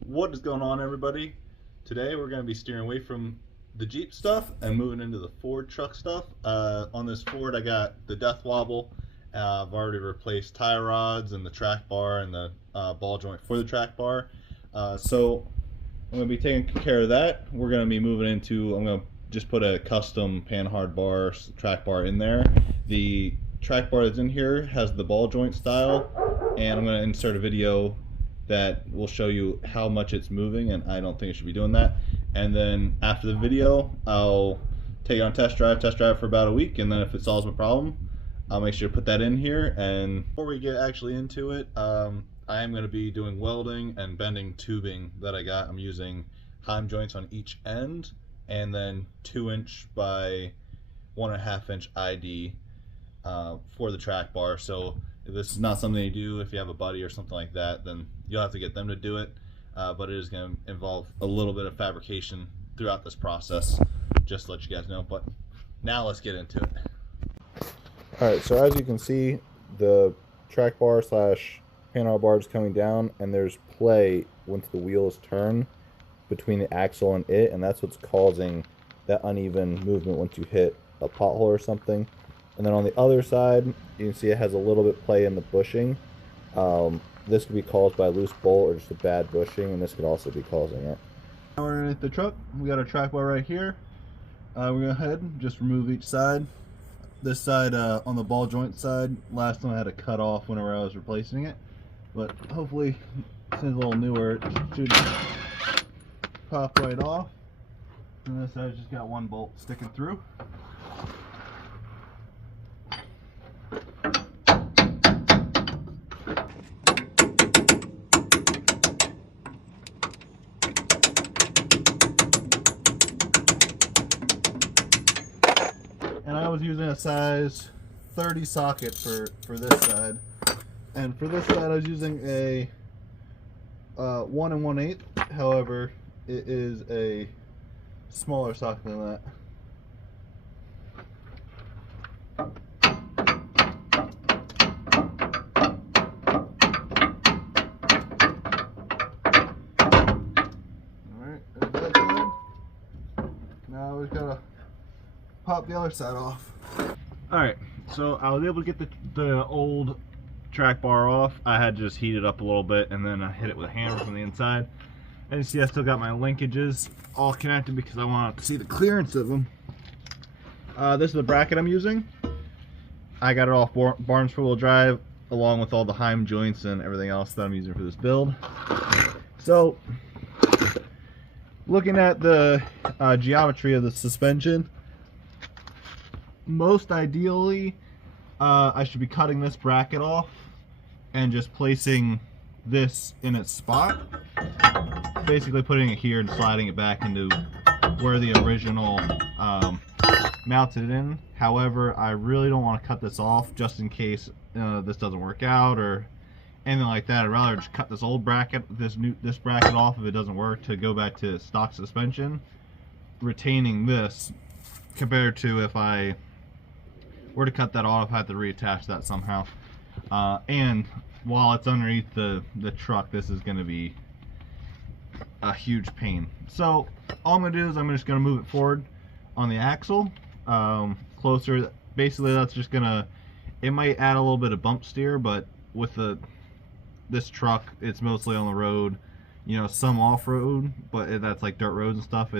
What is going on, everybody? Today we're going to be steering away from the Jeep stuff and moving into the Ford truck stuff. On this Ford, I got the deathwobble. I've already replaced tie rods and the track bar and the ball joint for the track bar. So I'm going to be taking care of that. We're going to be moving into, I'm going to just put a custom Panhard bar, track bar in there. The track bar that's in here has the ball joint style, and I'm going to insert a video that will show you how much it's moving, and I don't think it should be doing that. And then after the video, I'll take it on test drive for about a week, and then if it solves my problem, I'll make sure to put that in here. And before we get actually into it, I am going to be doing welding and bending tubing that I got. I'm using Heim joints on each end, and then 2" by 1.5" ID for the track bar. So if this is not something you do, if you have a buddy or something like that, then you'll have to get them to do it. But it is going to involve a little bit of fabrication throughout this process, just to let you guys know. But now let's get into it. Alright, so as you can see, the track bar slash panel bar is coming down, and there's play once the wheels turn between the axle and it, and that's what's causing that uneven movement once you hit a pothole or something. And then on the other side, you can see it has a little bit play in the bushing. This could be caused by a loose bolt or just a bad bushing, and this could also be causing it. Now we're at the truck. We got our track bar right here. We're going to go ahead and just remove each side. This side, on the ball joint side, last time I had to cut off whenever I was replacing it. But hopefully, since it's a little newer, it should pop right off. And this side's just got one bolt sticking through. And I was using a size 30 socket for this side, and for this side I was using a 1 1/8. However, it is a smaller socket than that. Alright, there's that side. Now we've got to pop the other side off. Alright, so I was able to get the old track bar off. I had to just heat it up a little bit, and then I hit it with a hammer from the inside. And you see I still got my linkages all connected because I wanted to see the clearance of them. This is the bracket I'm using. I got it off Barnes 4-wheel drive, along with all the Heim joints and everything else that I'm using for this build. So, looking at the geometry of the suspension, most ideally, I should be cutting this bracket off and just placing this in its spot. Basically putting it here and sliding it back into where the original mounted it in. However, I really don't want to cut this off just in case this doesn't work out or anything like that. I'd rather just cut this old bracket, this bracket off if it doesn't work, to go back to stock suspension, retaining this, compared to if I were to cut that off, I have to reattach that somehow. And while it's underneath the truck, this is going to be a huge pain. So all I'm going to do is I'm just going to move it forward on the axle, closer. Basically that's just going to, it might add a little bit of bump steer, but with this truck, it's mostly on the road, you know, some off-road, but that's like dirt roads and stuff.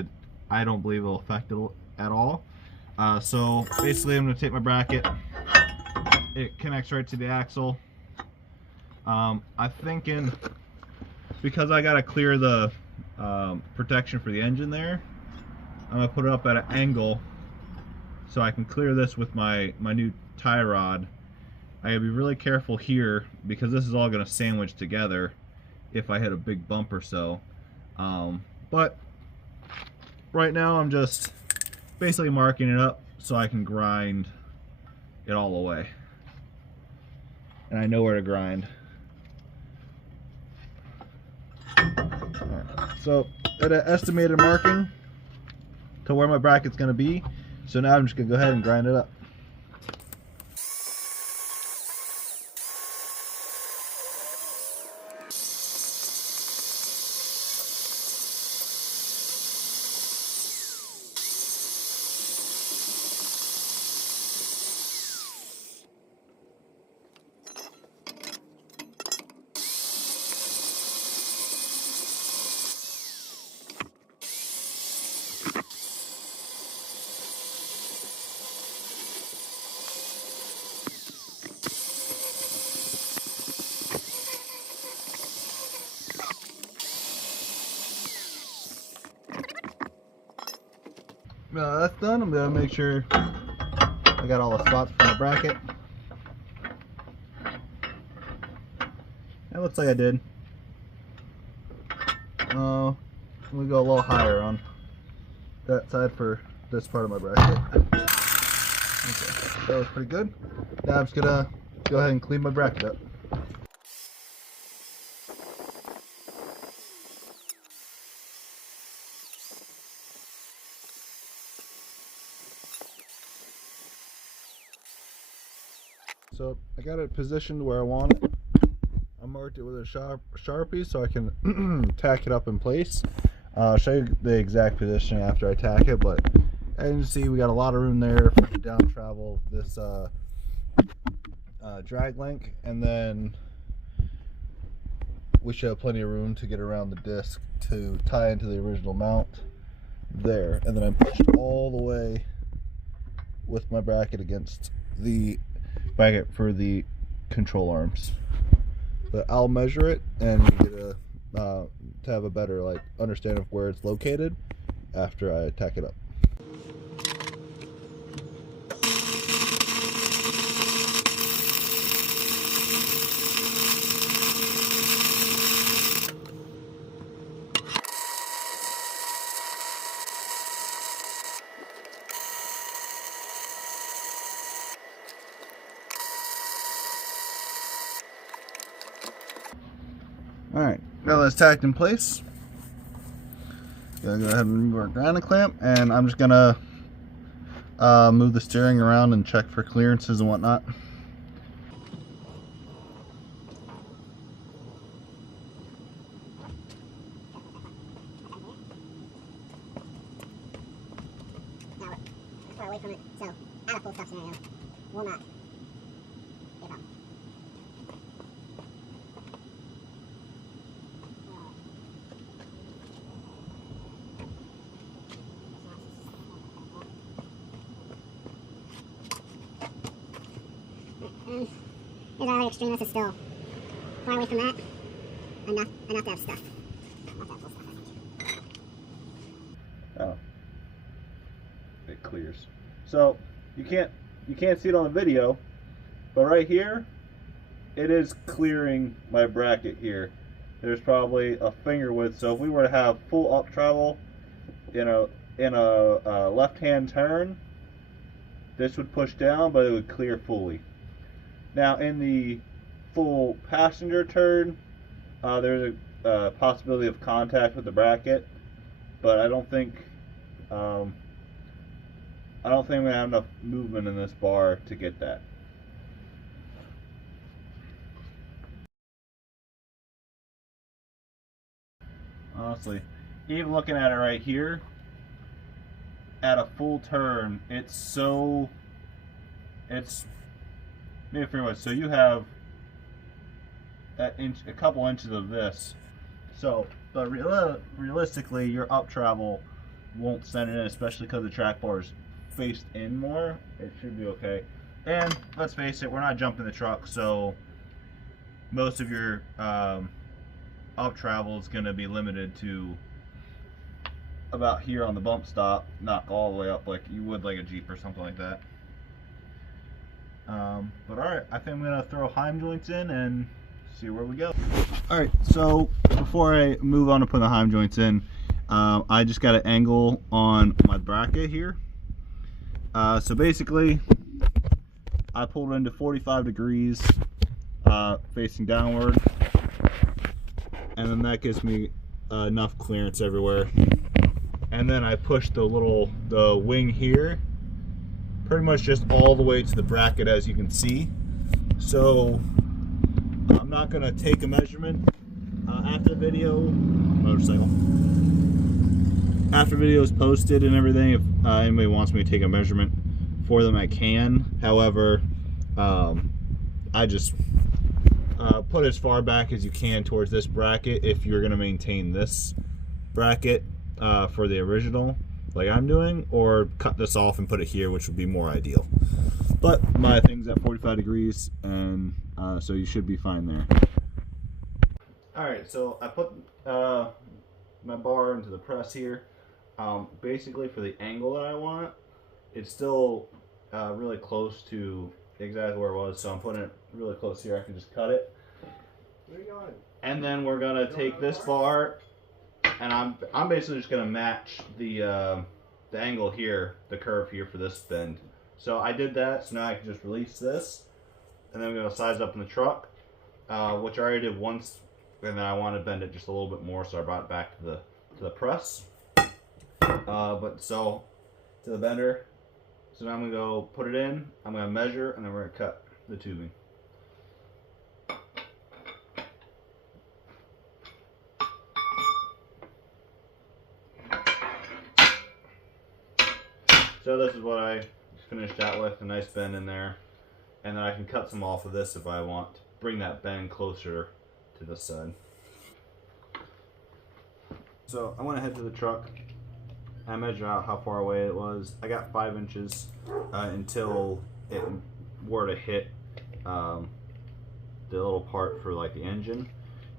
I don't believe it'll affect it at all. So basically I'm going to take my bracket, it connects right to the axle. I'm thinking, because I got to clear the protection for the engine there, I'm going to put it up at an angle so I can clear this with my new tie rod. I gotta be really careful here because this is all going to sandwich together if I hit a big bump or so. But right now I'm just basically marking it up so I can grind it all away. And I know where to grind. Alright, so at an estimated marking to where my bracket's going to be. So now I'm just going to go ahead and grind it up. that's done, I'm gonna make sure I got all the spots for my bracket. It looks like I did. We go a little higher on that side for this part of my bracket. Okay, that was pretty good. Now I'm just gonna go ahead and clean my bracket up. So I got it positioned where I want it. I marked it with a Sharpie so I can tack it up in place. I'll show you the exact position after I tack it, but as you can see, we got a lot of room there for the down travel of this drag link, and then we should have plenty of room to get around the disc to tie into the original mount there. And then I pushed all the way with my bracket against the bracket for the control arms. But I'll measure it and you get to have a better understanding of where it's located after I tack it up. Alright, now that's tacked in place. Gonna go ahead and remove our grounding clamp, and I'm just gonna move the steering around and check for clearances and whatnot. Now we're far away from it, so at a full stop scenario, will not be a problem. Here's our other extreme. This is still far away from that. Enough to have stuff. Not to have full stuff, I think. Oh, it clears. So you can't see it on the video, but right here, it is clearing my bracket here. There's probably a finger width. So if we were to have full up travel in a left-hand turn, this would push down, but it would clear fully. Now in the full passenger turn, there's a possibility of contact with the bracket, but I don't think I'm gonna have enough movement in this bar to get that. Honestly, even looking at it right here, at a full turn, it's maybe pretty much. So you have a couple inches of this. So, but realistically, your up travel won't send it in, especially because the track bar is faced in more. It should be okay. And let's face it, we're not jumping the truck, so most of your up travel is going to be limited to about here on the bump stop, not all the way up like you would like a Jeep or something like that. But alright, I think I'm going to throw Heim joints in and see where we go. Alright, so before I move on to put the Heim joints in, I just got an angle on my bracket here. So basically, I pulled it into 45 degrees facing downward, and then that gives me enough clearance everywhere. And then I pushed the wing here pretty much just all the way to the bracket, as you can see. So I'm not gonna take a measurement after the video. Motorcycle. After the video is posted and everything, if anybody wants me to take a measurement for them, I can. However, I just put as far back as you can towards this bracket if you're gonna maintain this bracket for the original, like I'm doing, or cut this off and put it here, which would be more ideal. But my thing's at 45 degrees, and so you should be fine there. Alright, so I put my bar into the press here. Basically for the angle that I want, it's still really close to exactly where it was, so I'm putting it really close here. I can just cut it. Where are you going? And then we're gonna take this bar, and I'm basically just gonna match the angle here, the curve here for this bend. So I did that, so now I can just release this, and then I'm gonna size up in the truck, which I already did once, and then I want to bend it just a little bit more, so I brought it back to the press. But so to the bender. So now I'm gonna go put it in. I'm gonna measure, and then we're gonna cut the tubing. So this is what I finished out with, a nice bend in there. And then I can cut some off of this if I want to bring that bend closer to this side. So I went ahead to the truck. I measured out how far away it was. I got 5 inches until it were to hit the little part for like the engine.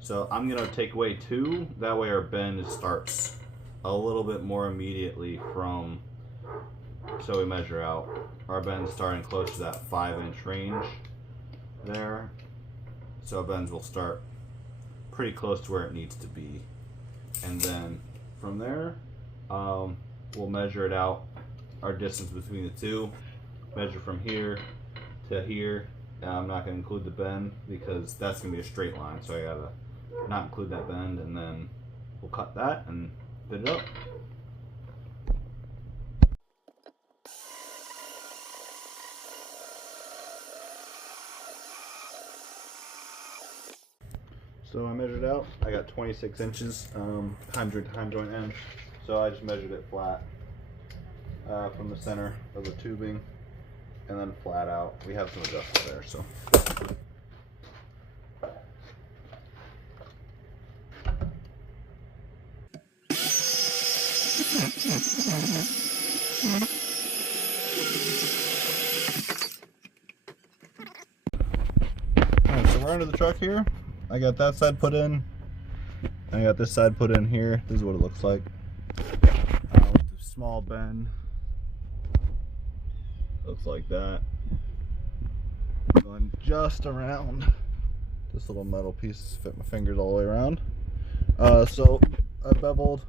So I'm gonna take away 2. That way our bend starts a little bit more immediately from. So we measure out our bend starting close to that 5-inch range there. So bends will start pretty close to where it needs to be, and then from there we'll measure it out, our distance between the two, measure from here to here. I'm not going to include the bend because that's going to be a straight line, so I gotta not include that bend, and then we'll cut that and fit it up. So I measured out, I got 26 inches, Heim joint end. So I just measured it flat from the center of the tubing and then flat out. We have some adjustment there, so. Alright, so we're under the truck here. I got that side put in. I got this side put in here. This is what it looks like. With the small bend. Looks like that. Going just around. This little metal piece fit my fingers all the way around. So I beveled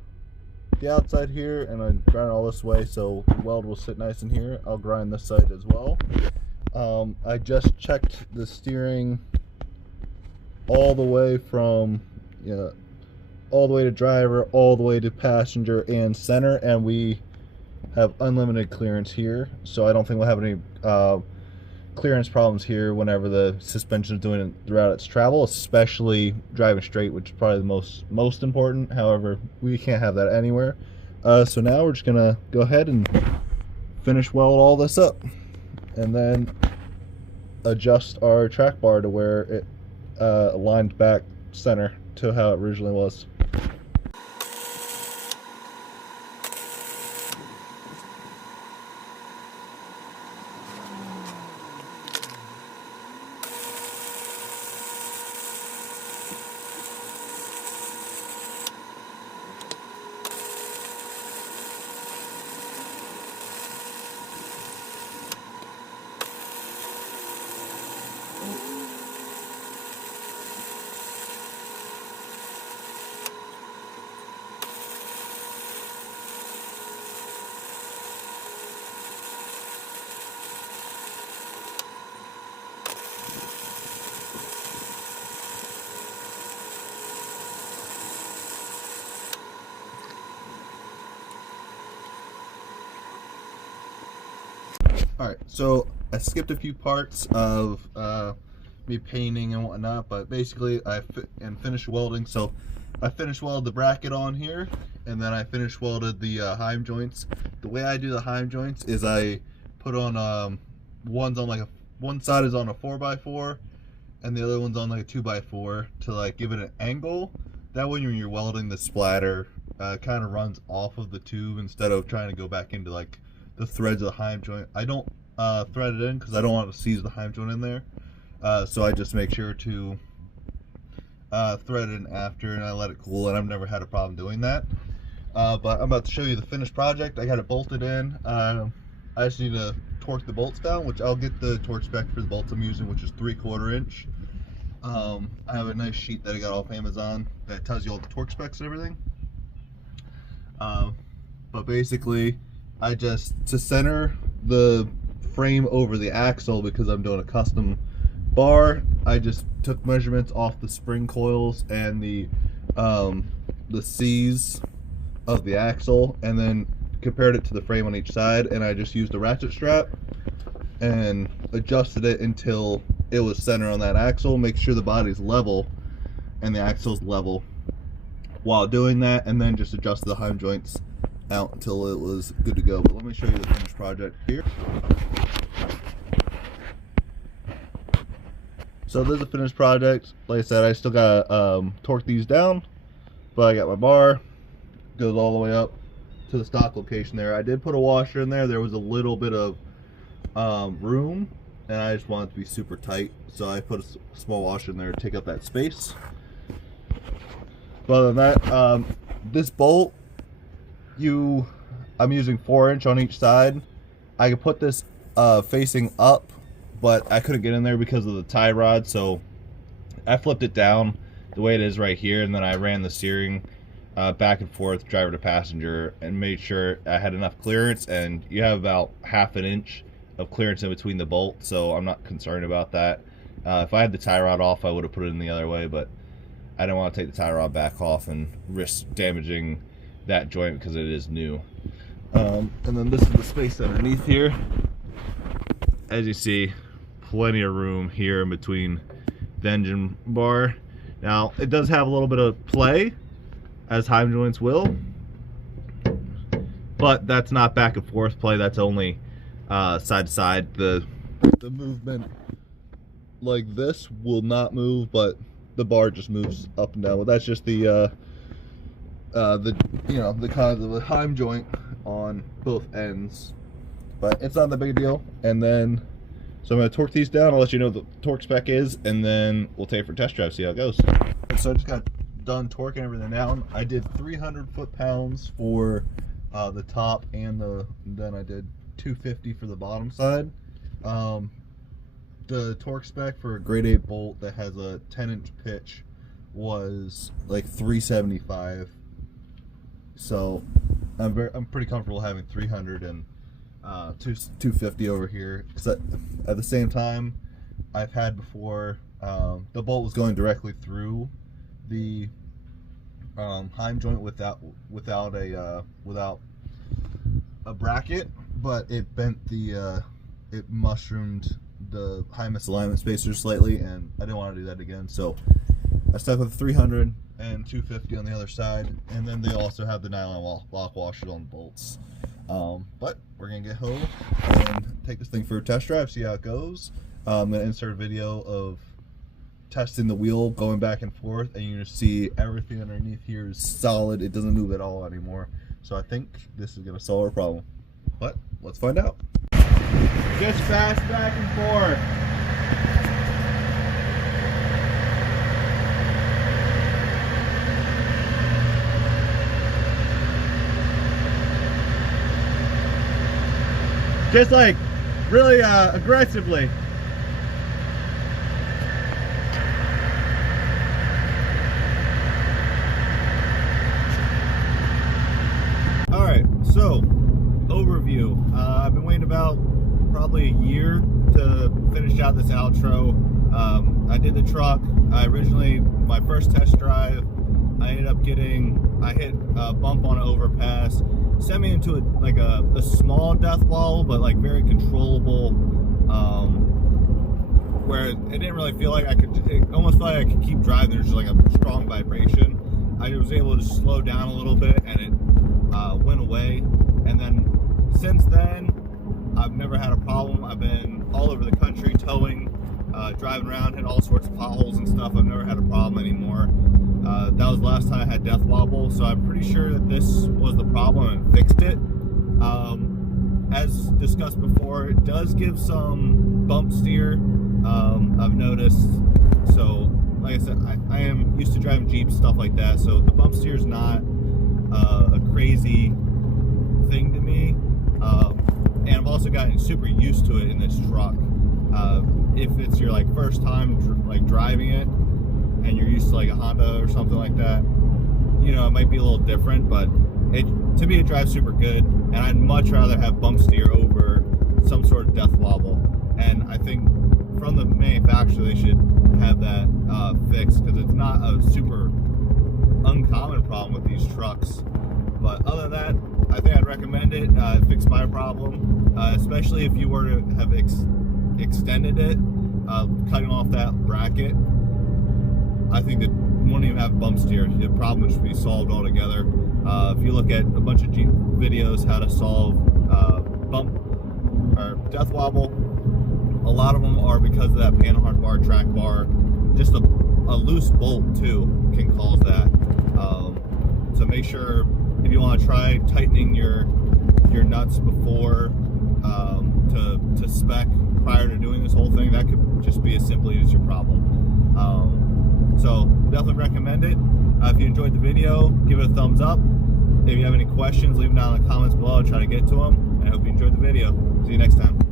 the outside here and I grind all this way so the weld will sit nice in here. I'll grind this side as well. I just checked the steering all the way from all the way to driver, all the way to passenger and center, and we have unlimited clearance here, so I don't think we'll have any clearance problems here whenever the suspension is doing it throughout its travel, especially driving straight, which is probably the most important. However, we can't have that anywhere. So now we're just gonna go ahead and finish weld all this up, and then adjust our track bar to where it aligned back center to how it originally was. Alright, so I skipped a few parts of me painting and whatnot, but basically I finished welding. So I finished welded the bracket on here, and then I finished welded the Heim joints. The way I do the Heim joints is I put on one's on like one side is on a 4x4 and the other one's on like a 2x4 to like give it an angle. That way when you're welding, the splatter kind of runs off of the tube instead of trying to go back into like the threads of the Heim joint. I don't thread it in because I don't want to seize the Heim joint in there. So I just make sure to thread it in after, and I let it cool, and I've never had a problem doing that. but I'm about to show you the finished project. I got it bolted in. I just need to torque the bolts down, which I'll get the torque spec for the bolts I'm using, which is 3/4 inch. I have a nice sheet that I got off Amazon that tells you all the torque specs and everything. But basically, to center the frame over the axle, because I'm doing a custom bar, I just took measurements off the spring coils and the C's of the axle, and then compared it to the frame on each side, and I just used a ratchet strap and adjusted it until it was centered on that axle. Make sure the body's level and the axle's level while doing that, and then just adjust the Heim joints out until it was good to go. But let me show you the finished project here. So this is a finished project. Like I said, I still gotta torque these down, but I got my bar, goes all the way up to the stock location there. I did put a washer in there. There was a little bit of room, and I just wanted it to be super tight, so I put a small washer in there to take up that space. But other than that, this bolt, I'm using 4" on each side. I could put this facing up, but I couldn't get in there because of the tie rod, so I flipped it down the way it is right here, and then I ran the steering back and forth, driver to passenger, and made sure I had enough clearance. And you have about 1/2 inch of clearance in between the bolts, so I'm not concerned about that. If I had the tie rod off, I would have put it in the other way, but I don't want to take the tie rod back off and risk damaging that joint because it is new. And then this is the space underneath here. As you see, plenty of room here in between the engine bar. Now, it does have a little bit of play, as Heim joints will, but that's not back and forth play. That's only side to side. The movement like this will not move, but the bar just moves up and down. But that's just the kind of the Heim joint on both ends. But it's not that big a deal. And then, so I'm going to torque these down. I'll let you know what the torque spec is, and then we'll take it for a test drive, see how it goes. So I just got done torquing everything down. I did 300 foot-pounds for the top, and then I did 250 for the bottom side. The torque spec for a grade 8 bolt that has a 10-inch pitch was like 375. So I'm pretty comfortable having 300 and 250 over here. Because at the same time, I've had before, the bolt was going directly through the Heim joint without a bracket, but it bent it mushroomed the high misalignment spacers slightly, and I didn't want to do that again, so I stuck with 300 and 250 on the other side. And then they also have the nylon lock washers on the bolts. But we're gonna get home and take this thing for a test drive, see how it goes. I'm gonna insert a video of testing the wheel going back and forth, and you're gonna see everything underneath here is solid. It doesn't move at all anymore. So I think this is gonna solve our problem. But let's find out. Just fast back and forth. Just like really aggressively. Alright, so overview. I've been waiting about probably a year to finish out this outro. I did the truck. My first test drive, I hit a bump on an overpass, sent me into a small death wobble, but like very controllable, where it didn't really feel like it almost felt like I could keep driving. There's just like a strong vibration. I was able to slow down a little bit, and it went away. And then since then, I've never had a problem. I've been all over the country towing, driving around, hit all sorts of potholes and stuff. I've never had a problem anymore. That was the last time I had death wobble, so I'm pretty sure that this was the problem and fixed it. As discussed before, it does give some bump steer, I've noticed. So like I said, I am used to driving Jeeps, stuff like that, so the bump steer is not a crazy super used to it in this truck. If it's your like first time driving it, and you're used to like a Honda or something like that, you know, it might be a little different, but to me it drives super good, and I'd much rather have bump steer over some sort of death wobble. And I think from the manufacturer they should have that fixed, because it's not a super uncommon problem with these trucks. But other than that, I think I'd recommend it. It fixed my problem, especially if you were to have extended it, cutting off that bracket. I think that wouldn't even have bump steer. The problem would just be solved altogether. If you look at a bunch of videos how to solve bump or death wobble, a lot of them are because of that Panhard bar, track bar. Just a loose bolt too can cause that. So make sure, if you want to try tightening your nuts before to spec prior to doing this whole thing, that could just be as simply as your problem. So definitely recommend it. If you enjoyed the video, give it a thumbs up. If you have any questions, leave them down in the comments below. I'll try to get to them. And I hope you enjoyed the video. See you next time.